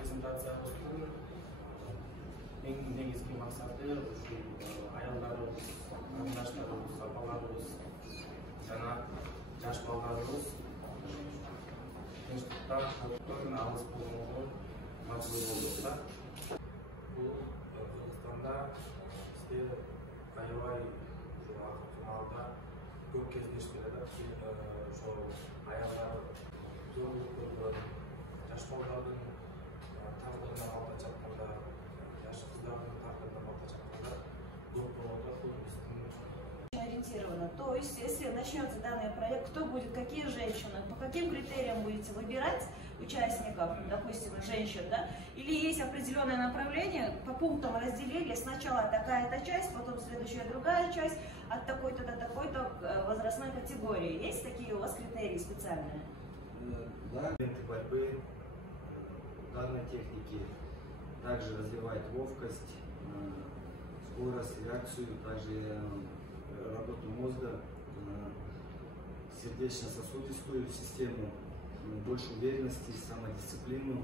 презентациябыздын эң негизги максаты ушу аялдарыбыз, карындаштарыбыз, апаларыбыз жана жаш балдарыбыз тынчтыктан, кооптон алыс болгонго мажбур болдук да. Бул Кыргызстанда бизде аябай акыркы маалда көп кездешип атат. Ошол аялдар зорлук көргөн жаш балдардын тагдырынан алда чапканда, жаш кыздардын тагдырынан алда чапканда көп болуп атат. Ориентировано. То есть, если начнется данный проект, кто будет, какие женщины, по каким критериям будете выбирать участников, допустим, женщин, да? Или есть определенное направление, по пунктам разделили, сначала такая-то часть, потом следующая другая часть, от такой-то до такой-то возрастной категории. Есть такие у вас критерии специальные? Да, борьбы, данной техники также развивает ловкость, скорость, реакцию, также работу мозга, сердечно-сосудистую систему, больше уверенности, самодисциплину.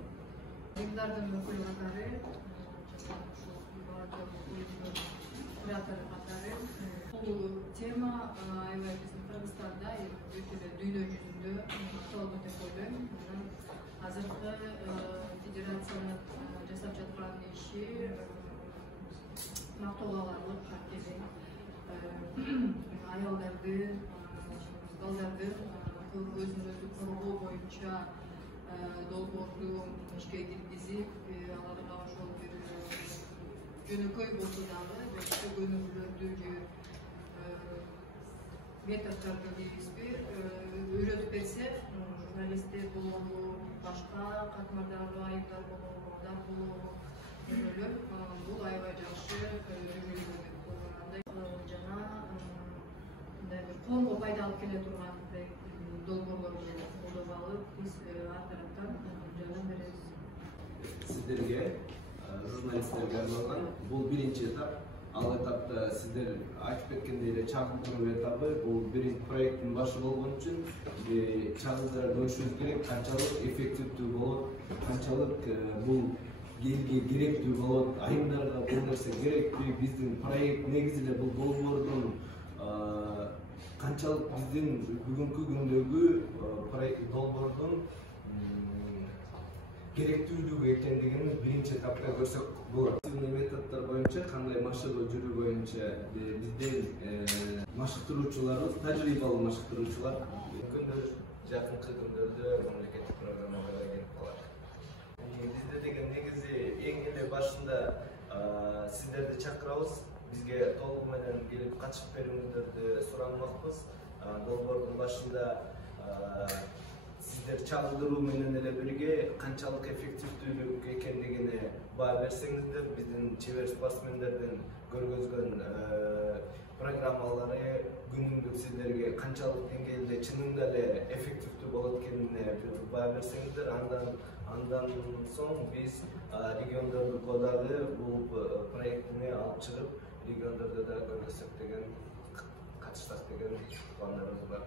Тема біздің Қырғызстанда дүйнө жүзүндө актуалдуу деп ойлойм. Азыркы федерациянын жасап жаткан иши мактоого аларлык аялдарды, балдарды өзүн өзү коргоо боюнча долбоорду ишке киргизип, аларга ошол бир жөнөкөй болсо дагы өнүгүүлөрдү же методдорду дейбизби үйрөтүп берсе, журналисттер болобу, башка катмардагы айымдар болобу, бул аябай жакшы жүргүзүлөт деп ойлойм. Жана мындай бир коомго пайда алып келе турган долбоорлор менен колдоп алып, биз ар тараптан жардам беребиз. Сиздерге, журналисттерге арналган бул биринчи этап. Ал этапта сиздер айтып кеткендей эле чагылдыруу этабы, бул биринчи проекттин башы болгон үчүн чагылдыра көрүшүбүз керек, канчалык эффективдүү болот, канчалык бул элге керектүү болот, айымдарга бул нерсе керекпи, биздин проект негизи эле бул долбоордун канчалык биздин бүгүнкү күндөгү долбоордун керектүүлүгү экендигин биринчи этапта көрсөк болот. Методдор боюнча кандай машыгуу жүрүү боюнча биздин машыктыруучуларыбыз, тажрыйбалуу машыктыруучулар жакынкы күндөрдө мамлекеттик программаларга келип калат. Бизде деген негизи эң эле башында сиздерди чакырабыз, бизге толугу менен келип катышып берүүңүздөрдү сурамакпыз. Долбоордун башында сиздер чагылдыруу менен эле бирге канчалык эффективдүүлүк экендигине баа берсеңиздер, биздин чебер спортсмендердин көргөзгөн программалары күнүмдүк сиздерге канчалык деңгээлде чынында эле эффективдүү болот экенине баа берсеңиздер, андан соң биз региондордо дагы бул проектини алып чыгып, региондордо да көргөзсөк деген, катышсак деген пландарыбыз бар.